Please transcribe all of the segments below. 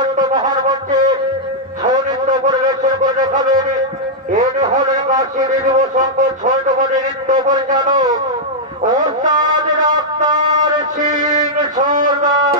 চূড়ান্ত মহান মঞ্চে সৌনৃত্য পরিবেশন করে দেখাবেন এনে হলেন কাশীর যুবসংঘ ৬ নম্বরের নৃত্য পরিচালক ওস্তাদ ডাক্তার সিং সরদার।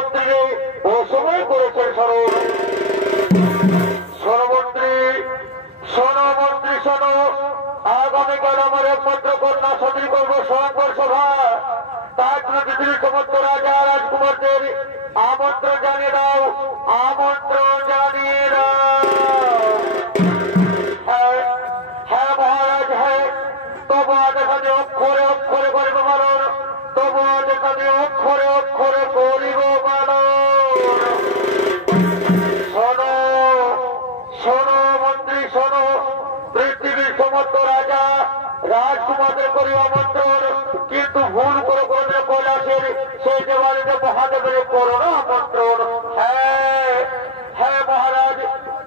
মন্ত্রী ও সময় করেছেন স্মরণ। স্বরমন্ত্রী শোনো, মন্ত্রী শোনো, আগামীকাল আমার একমাত্র কন্যা সতী করবো সংকর সভা। তার জন্য পৃথিবীর সমস্ত রাজা রাজকুমারদের আমন্ত্রণ জানিয়ে দাও, আমন্ত্রণ জানিয়ে দাও। হ্যাঁ মহারাজ, হ্যাঁ, তবু আদেশাদি অক্ষরে অক্ষরে করিব পালন, তবু আদেশাদি অক্ষরে অক্ষরে করিব পালন। শোনো শোনো মন্ত্রী শোনো, পৃথিবীর সমস্ত রাজা রাজকুমারদের করি আমন্ত্রণ, কিন্তু ভুল করে করে কৈলাসের সেই দেওয়ালিতে মহাদেবের করো না আমন্ত্রণ। হ্যাঁ হ্যাঁ মহারাজ,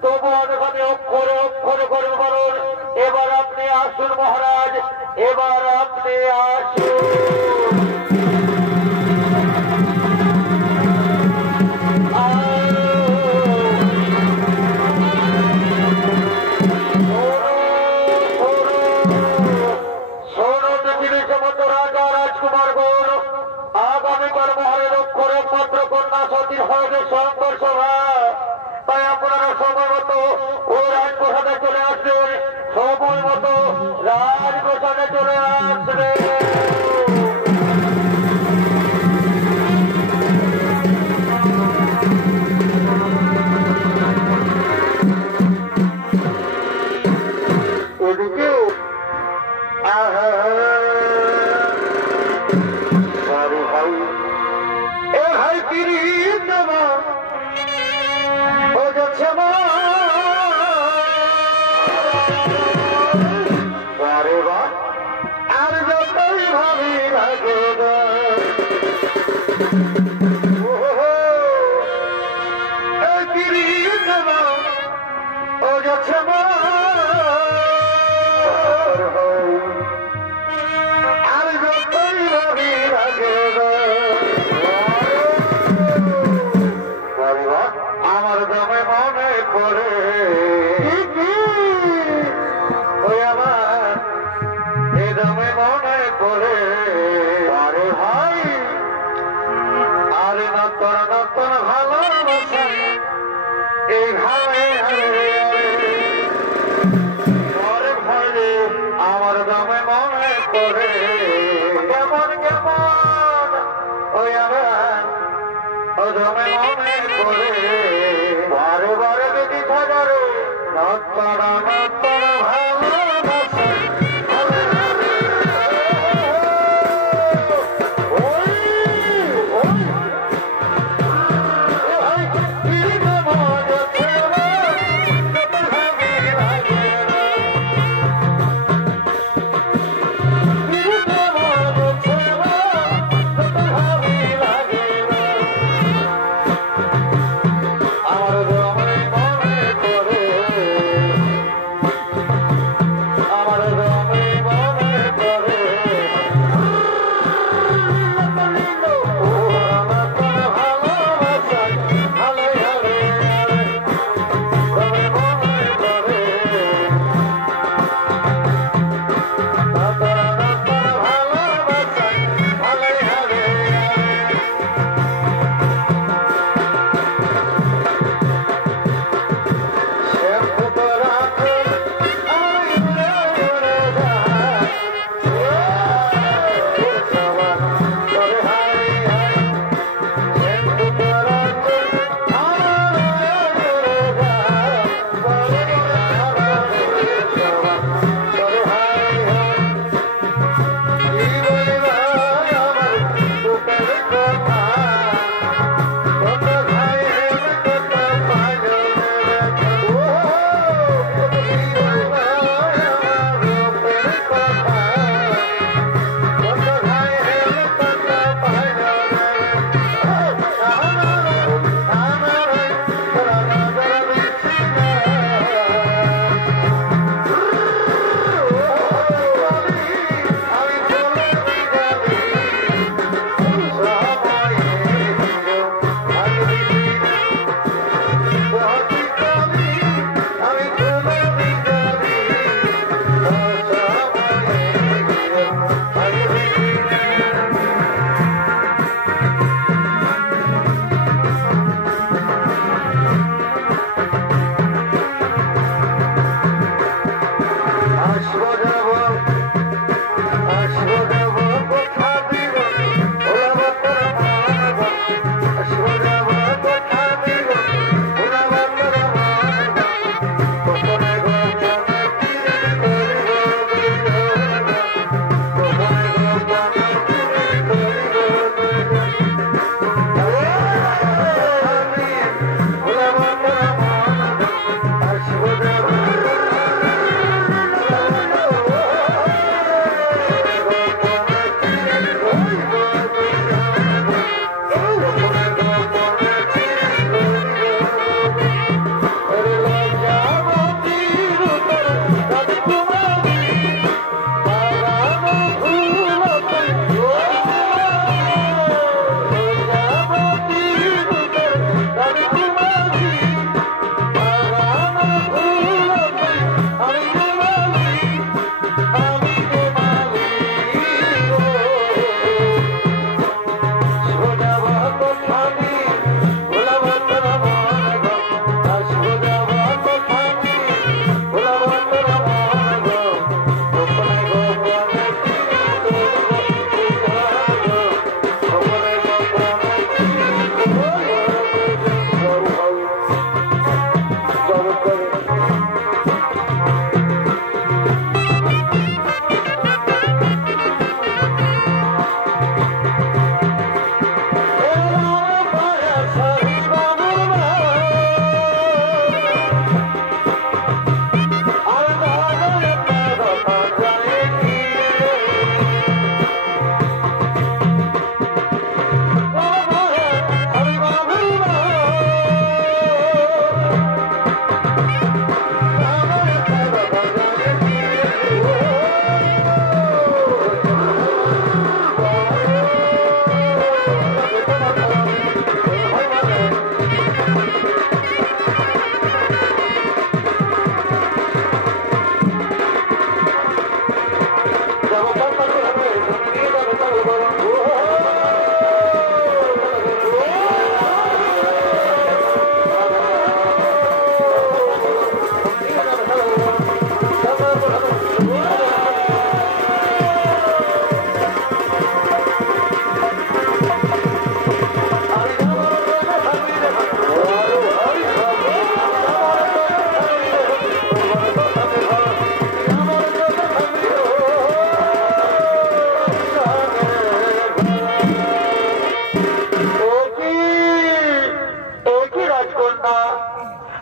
তবু আদেশাদি অক্ষরে অক্ষরে করিব পালন। এবার আপনি আসুন মহারাজ, এবার আপনি আসুন। আগামীকাল মহারাজ অক্ষরে একমাত্র কন্যা সতীর হবে সংকর সভা। তাই আপনারা সময় মতো ওই রাজপ্রসাদে চলে আসবেন, সময় মতো রাজপ্রসাদে চলে আসবেন। এদিকে ভাই কিরি দেবা ও যাচ্ছে আরে বা আর যতই ভাবি লাগে কিরি দেবা ও যাচ্ছে আর যতই ভাবি লাগে আমার দামে মনে করে ওই আমার এ দামে মনে করে। আরে ভাই, আরে নতুন নতুন ভালোবাসা এইভাবে ভাই আমার দামে মনে করে। কেমন কেমন ওই আমার ও দামে মনে করে। বারে বারে দেখি থাকারে নত্তরা নত্তরা ভালোবাসা। আমার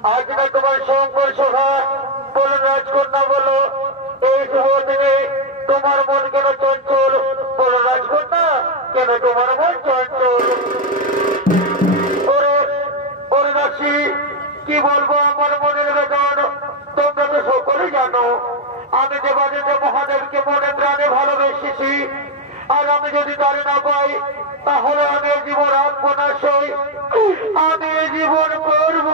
আজ না তোমার শঙ্কর সভা বলো রাজকন্যা বলো এই শুভ দিনে তোমার মন কেন চঞ্চল বলো রাজকন্যা কেন তোমার মন চঞ্চল ওরে দাসী কি বলবো আমার মনের বেদন তোমরা তো সকলে জানো আমি দেবাদিদেব মহাদেবকে মনে প্রাণে ভালোবেসেছি আর আমি যদি তারে না পাই তাহলে আমি জীবন রাখবো না সই আমি জীবন করবো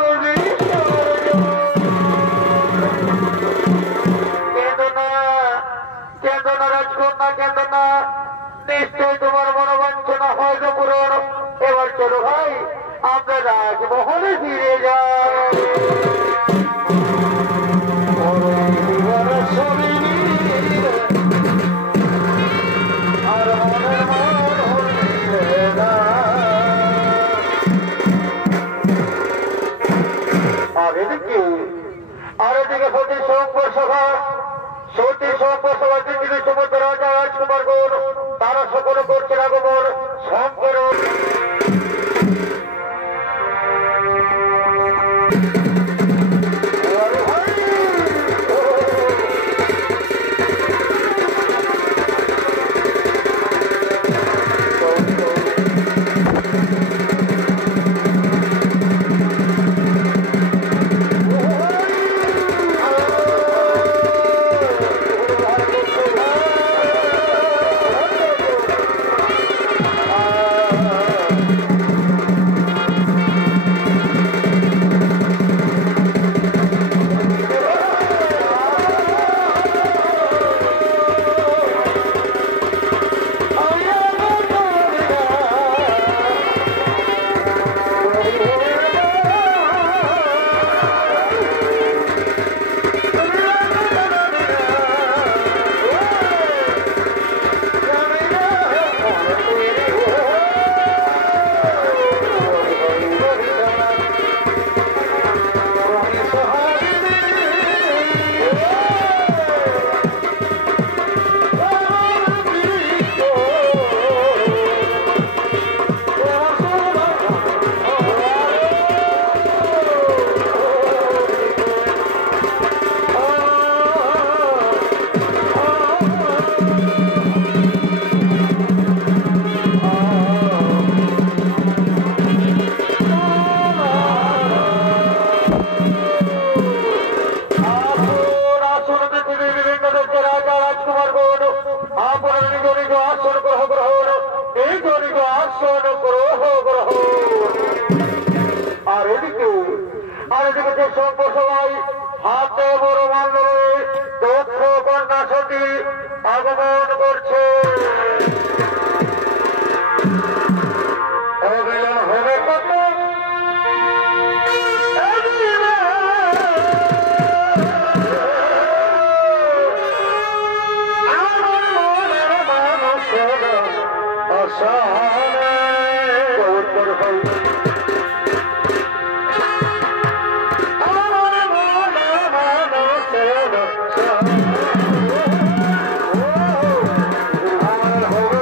কেন না রাজকন্যা কেন না নিশ্চয় তোমার মনোবাঞ্ছনা হয় না পূরণ এবার চলো ভাই আমরা রাজমহলে ফিরে যাই আর এদিকে সতী শঙ্কর সভা পৃথিবীর সমস্ত রাজা রাজকুমার গণ তারা সকলে করছেন আগমন শঙ্কর সবাই হাতে বড় মানবে দক্ষ কন্যা সতী আগমন করছে হবে কত Oh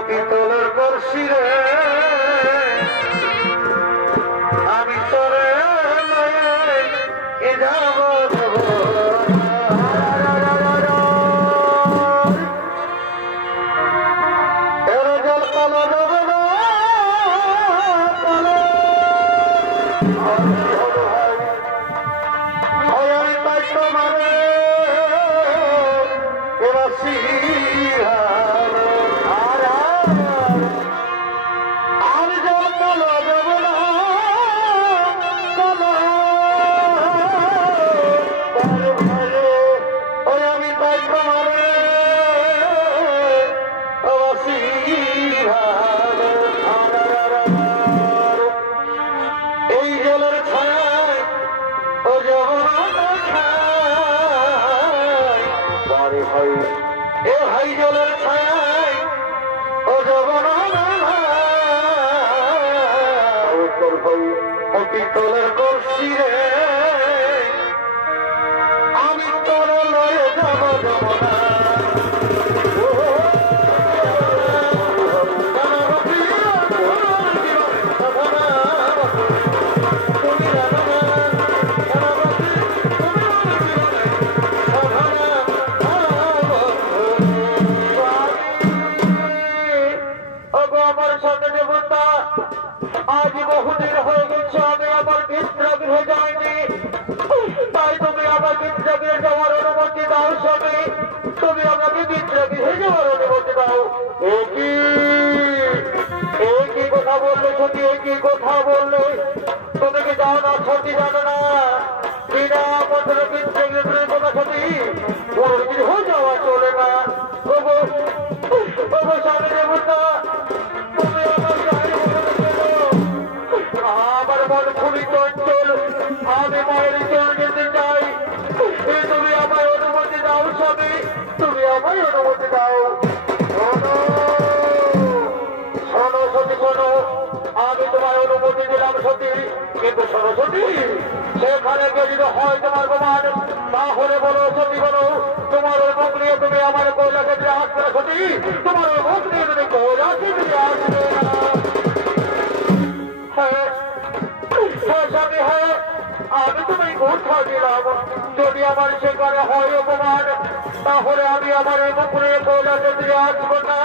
পিতলের বর্ষি রে আমি তোরে এ যাব পিতলের কলসি রে আমি তোর লয়ে যাব যাব না আমার সাথে দেবতা আজ বহুদিন হয়ে গেছে আমি আমার মিত্রগৃহে যাইনি তাই তুমি আমার মিত্রগৃহে যাওয়ার অনুমতি দাও স্বামী তুমি আমাকে মিত্রগৃহে যাওয়ার অনুমতি দাও একই কথা বললে সত্যি একই কথা বললে তুমি কি যাও না সত্যি জানো না বিনা মন্ত্র মিত্রগৃহের কথা সত্যি গৃহ যাওয়া চলে না স্বামী দেবতা তুমি আমার আমার মন খুবই চঞ্চল আমি মায়ের চল যেতে চাই তুমি আমায় অনুমতি দাও স্বামী তুমি আমায় অনুমতি দাও শোনো সতী শোনো আমি তোমায় অনুমতি দিলাম সতী কিন্তু শোনো সতী সেখানে গিয়ে যদি হয় তোমার প্রমাণ তাহলে বলো সতী বলো তোমার ওই মুখ নিয়ে তুমি আমার কৈলাসে দিয়ে আসবে না সতী তোমার ওই মুখ নিয়ে তুমি কৈলাসে দিয়ে আসবে না আমি তুমি কথা দিলাম যদি আমার সেখানে হয় অপমান তাহলে আমি আমার মুখে কৈলাসে দিয়ে আসবো না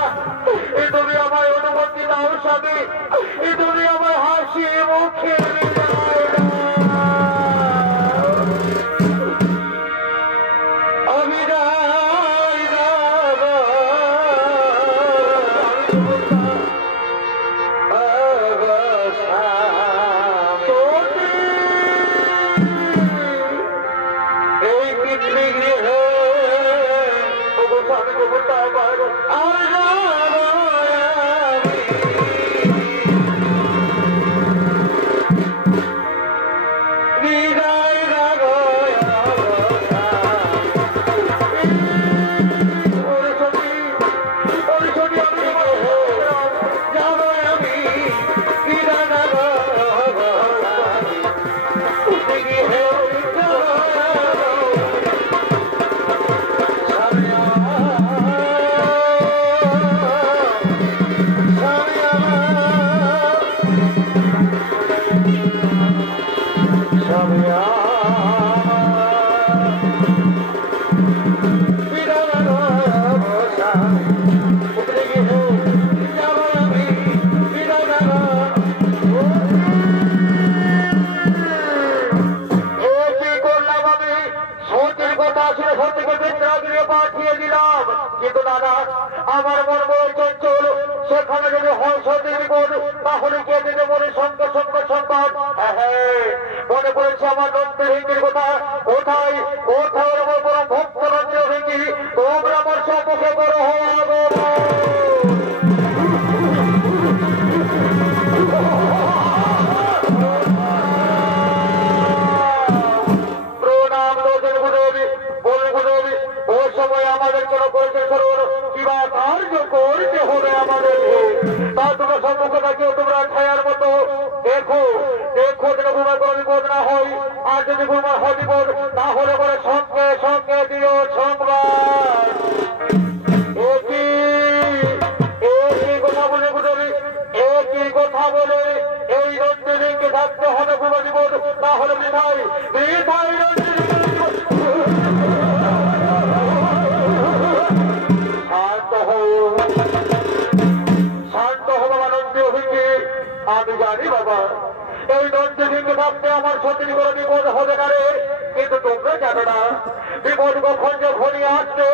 তুমি আমার অনুমতি দাও স্বামী তুমি আমার হাসি মুখে আমি কিন্তু দাদা আমার মন বড় চঞ্চল সেখানে যদি হয় সত্যি বিপদ তাহলে কে দিতে মনে সঙ্গে সঙ্গে সংবাদ মনে পড়েছে আমার নন্দের হিন্দির কথা কোথায় কোথায় আমার বড় ভক্ত নন্দের হিন্দি তোমরা আমার সম্মুখে বড় হওয়া প্রণাম লোকের গুণবী বল গুণবী ওই সময় আমাদের কোনো করেছে করুন কিবা কার্য করতে হবে আমাদের তা তোমরা সম্মুখে থাকেও তোমরা ছায়ার মতো দেখো দেখো যেন ঘুমার কোনো বিপদ না হয় আর যদি ঘুমার হয় বিপদ তাহলে বলে সঙ্গে সঙ্গে দিও সংবাদ আমি জানি বাবা এই দণ্ডে সিংহে থাকতে আমার সত্যি করে বিপদ হবে না রে, কিন্তু তোমরা জানো না বিপদ কখন যে ঘনিয়ে আসছে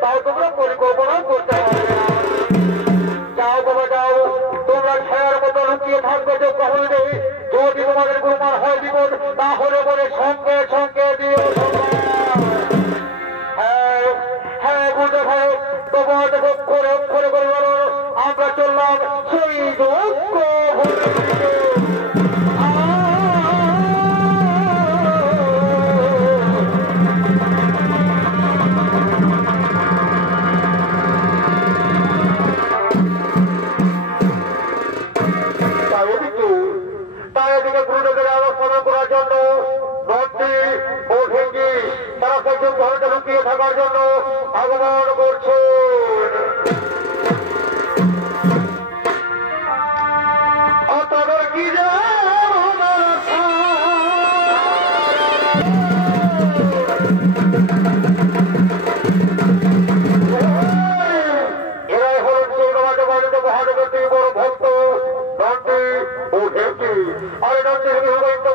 তাও তোমরা পরিকল্পনা করতে পারবে না। যাও বাবা যাও, তোমরা ছায়ার মতো লুকিয়ে থাকবে যে কখনো যদি তোমাদের গুরুমার হয় বিপদ তাহলে বলে সঙ্গে সঙ্গে দিও। হ্যাঁ হ্যাঁ বুঝতে ভাই, তোমাদের অক্ষরে অক্ষরে করে বলো আমরা চললাম সেই যোগ্য থাকার জন্য আগমন করছে। তাদের কি এরাই হলেন সেই মহানগরী বড় ভক্ত নন্দী ও ঢেউকি। আর নন্দী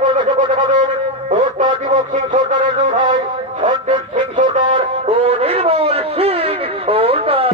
পরিবেশে করতে পারেন ভোটটা দিবক সিং সরকারের দুই ভাই সন্দীপ সিং সরকার ও নির্মল সিং সরকার।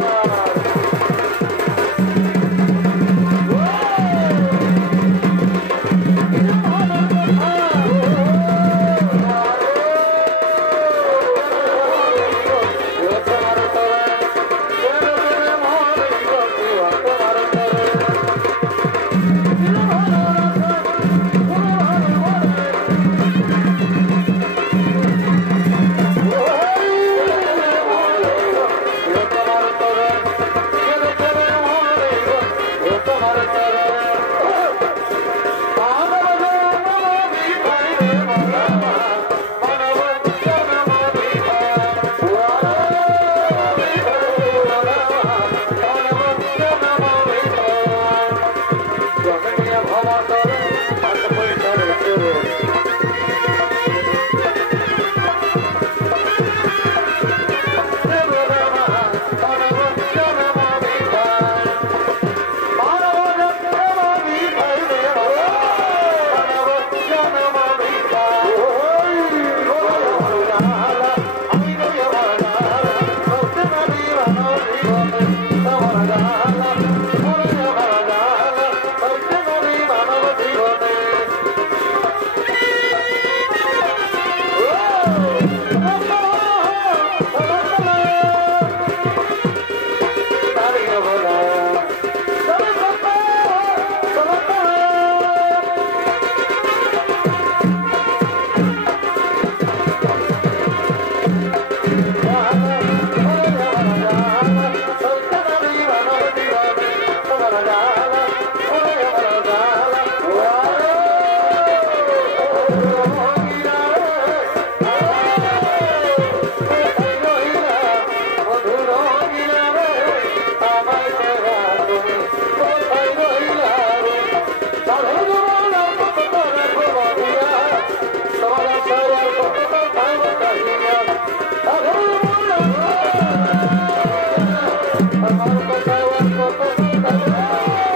I'm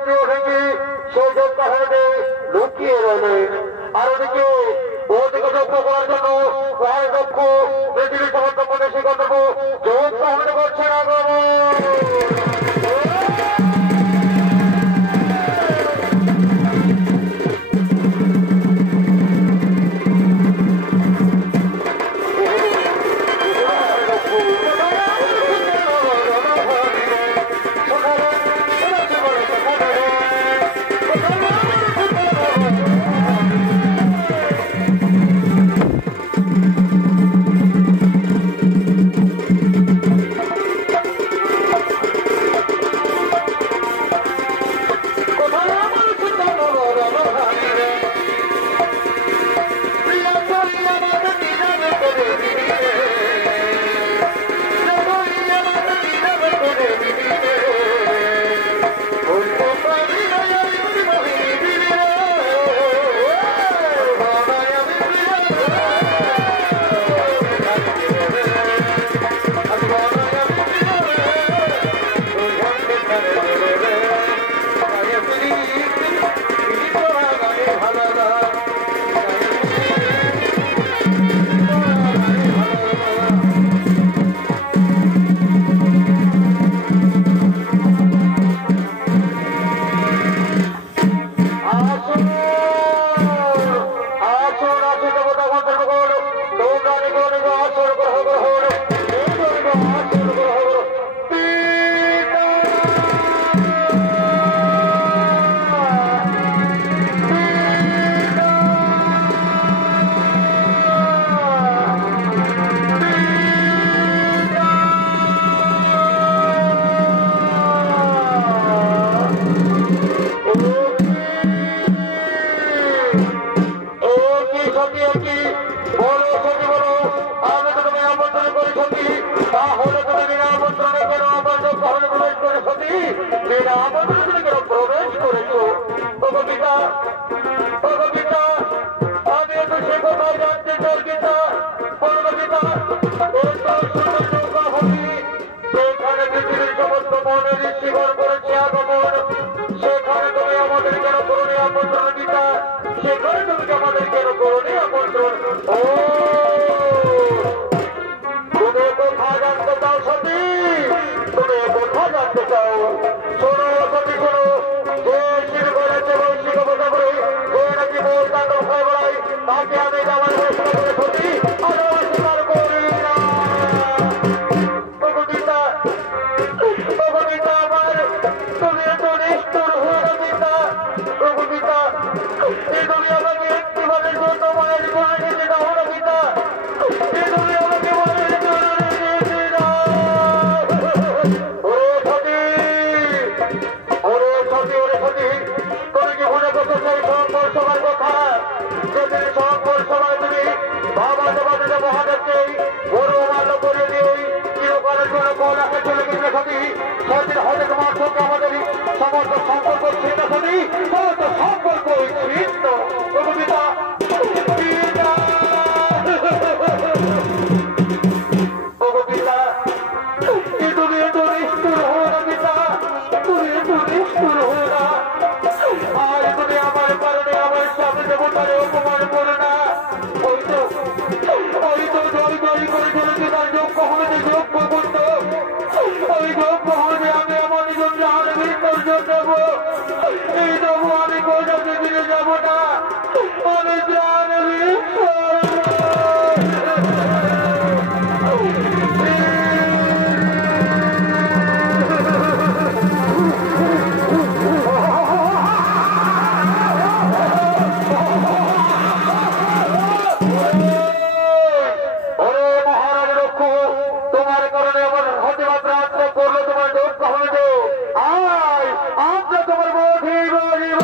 মন্ত্রী ওঠেছি সেই যোদ্ধা হয়ে লুকিয়ে রইলেন। আর ওদিকে ওদিকে যোগ্য করার জন্য প্রায় লক্ষ পৃথিবীর সমস্ত প্রদেশী গন্তব্য যোগ্য হতে করছে না। প্রবেশ করেছ ভগবিতা, ভগবিতা, আমি তো সে কথা জানতে চাই গীতা, ভগবিতা, সেখানে পৃথিবীর সমস্ত মনের শিবর করেছে আগমন, সেখানে তুমি আমাদের কেন করণে আমন্ত্রণ গীতা, সেখানে তুমি আমাদের কেন করণে আমন্ত্রণ। ও তুমি কোথা জানতে চাও সতী, তুমি কোথা জানতে চাও? শোনো সতী শোনো, যে শিব করেছে বৈশিক বোঝা করে যে নাকি মোর কাণ্ড হয়ে বেড়াই, তাকে আমি আমার ঘোষণা করে সতী আরো অস্বীকার করি না। ভগবিতা, ভগবিতা আমার, তুমি এত নিষ্ঠুর হয়ে না পিতা। ভগবিতা, এই তুমি আমাকে একটিবারের জন্য মায়ের জন্য নিতে দাও না পিতা, এই তুমি আমাকে মায়ের জন্য নিতে দাও। ওরে সতী, ওরে সতী, ওরে সতী, তুমি কি মনে করতে চাই সংকর সভার কথা? যেদিন সংকর সভায় তুমি বাবা দেবাদেব মহাদেবকে বড় মান্য করে দিয়ে চিরকালের জন্য কলাকে চলে গেছে সতী, সেদিন হয়তো তোমার সঙ্গে আমাদের সমস্ত সম্পর্ক ছিন্ন সতী, সমস্ত সম্পর্ক ছিন্ন। ভগবিতা, পিতা, ভগবিতা, তুমি এত নিষ্ঠুর হো না পিতা, তুমি এত নিষ্ঠুর হো না। আর তুমি আমার কারণে আমার স্বামী দেবতারে অপমান করো না। ওই তো জয় জয় করে চলেছে তার যোগ্য হলে যোগ্য করত, ওই যোগ্য হলে আমি আমার নিজের জাহান বিসর্জন দেব। এই দেবো আমি কোথাতে ফিরে যাব না, আমি জান তোমার কারণে আমার হতে মাত্র আত্মা করলো, তোমার যোগ্য হলে আয় আমরা তোমার বোধি বাড়িব।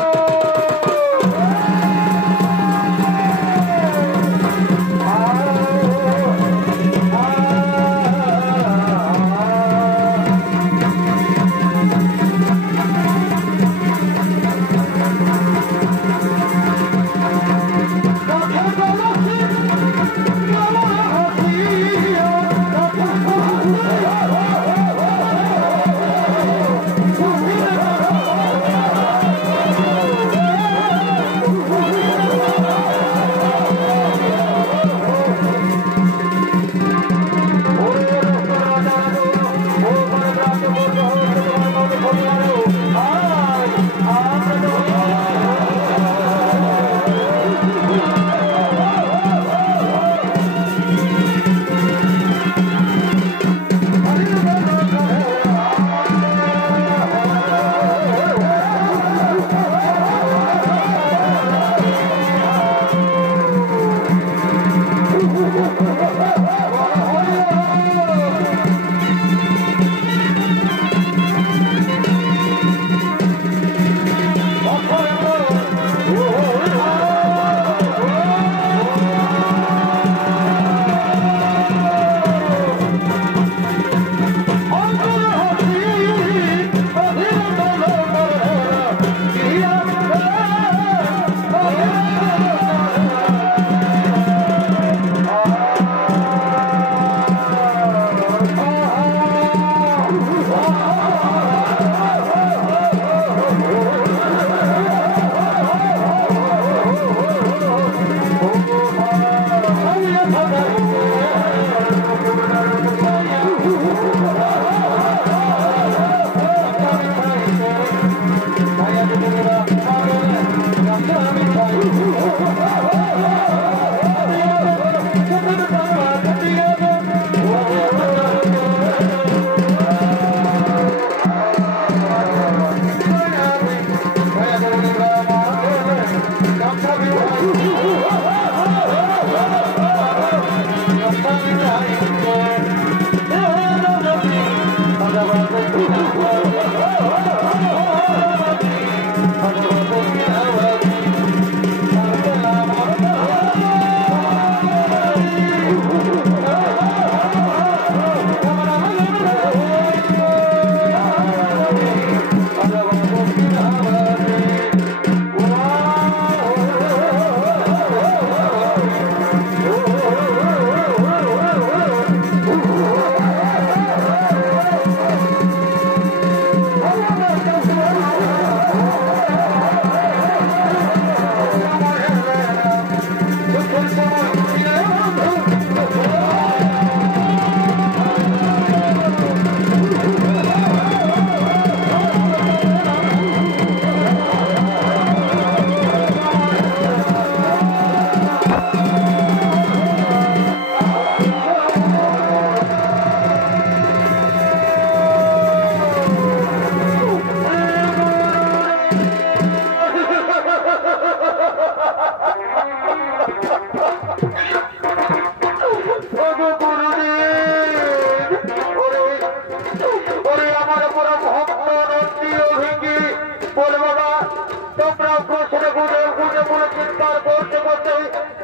তোমরা বসে গুনে গুনে গুনে চিৎকার করতে করতে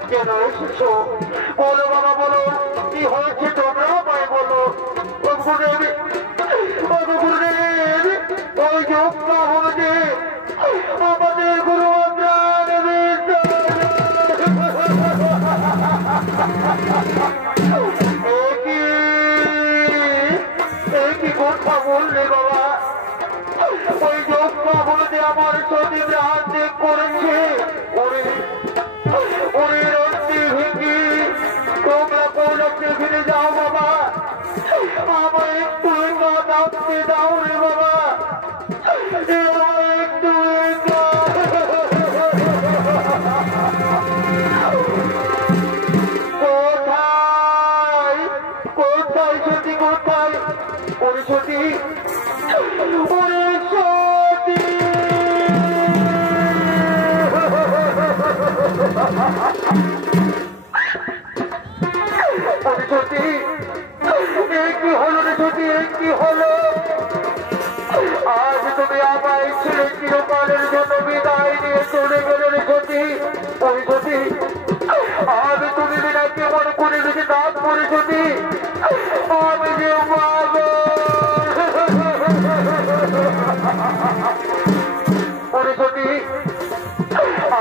কেন এসেছো? বলো বাবা, বলো কি হয়েছে, তোমরা আমায় বলো। গুরুদেব, ওই যোগটা হল যে আমাদের গুরু কি কথা বললে বাবা? ওই যোগটা হল যে আমার সতীরা হাত করেছে। ওরে রন্তি ভেঙে তোমরা কৌলকে ফিরে যাও বাবা, আমার একটু ডাকতে দাও রে বাবা, একটু কোথায় কোথায় সতী, কোথায় ওরে সতী, ওরে সতী, ওরে সতী, কি হলো রে সতী, কি হলো? আজ তুমি আমায় ছেড়ে চিরকালের জন্য বিদায় নিয়ে চলে গেলে রে সতী। ওই সতী, আমি তুমি বিনা কেমন করে যদি নাচ করে সতী, আমি যে ওরে সতী,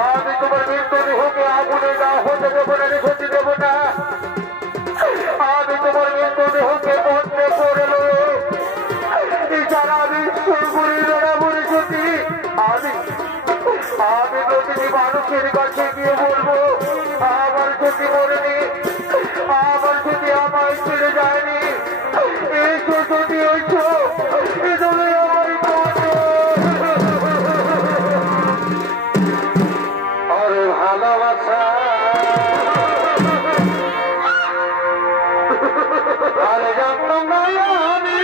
আমি তোমার মৃত্যু দেহকে আগুনে না হতে দেবো না রে সতী, দেবো না। আমি তোমার মৃত্যু দেহকে বন্ধে করে সারা বিশ্ব ঘুরে বেড়াবো রে সতী। আমি প্রতিটি মানুষের কাছে গিয়ে বলবো আমার সতী মরেনি, আমার সতী আমায় ছেড়ে যায়নি। এসো সতী, এসো, তুমি আমায় আরে ভালোবাসা, আরে জানতাম না আমি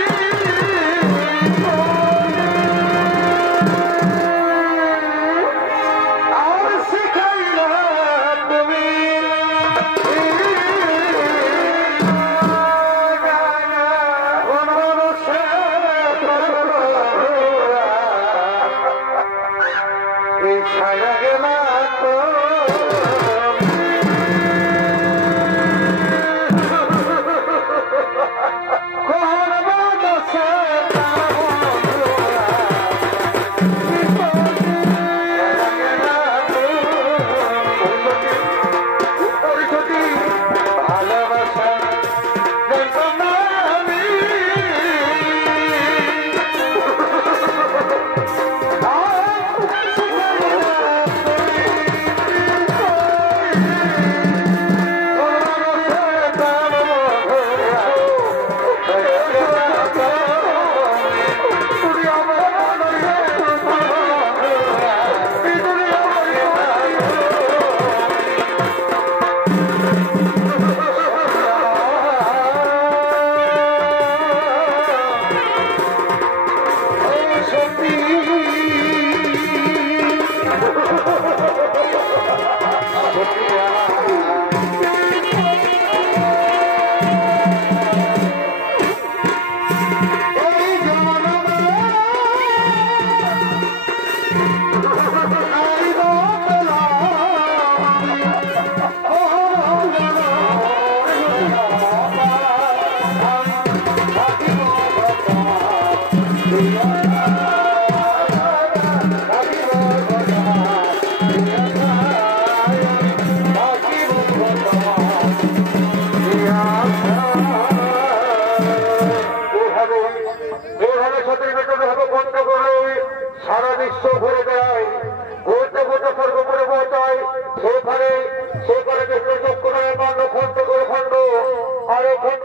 আর শিখাইলা তুমি ছাড়া গেলা তো সারা বিশ্ব ঘুরে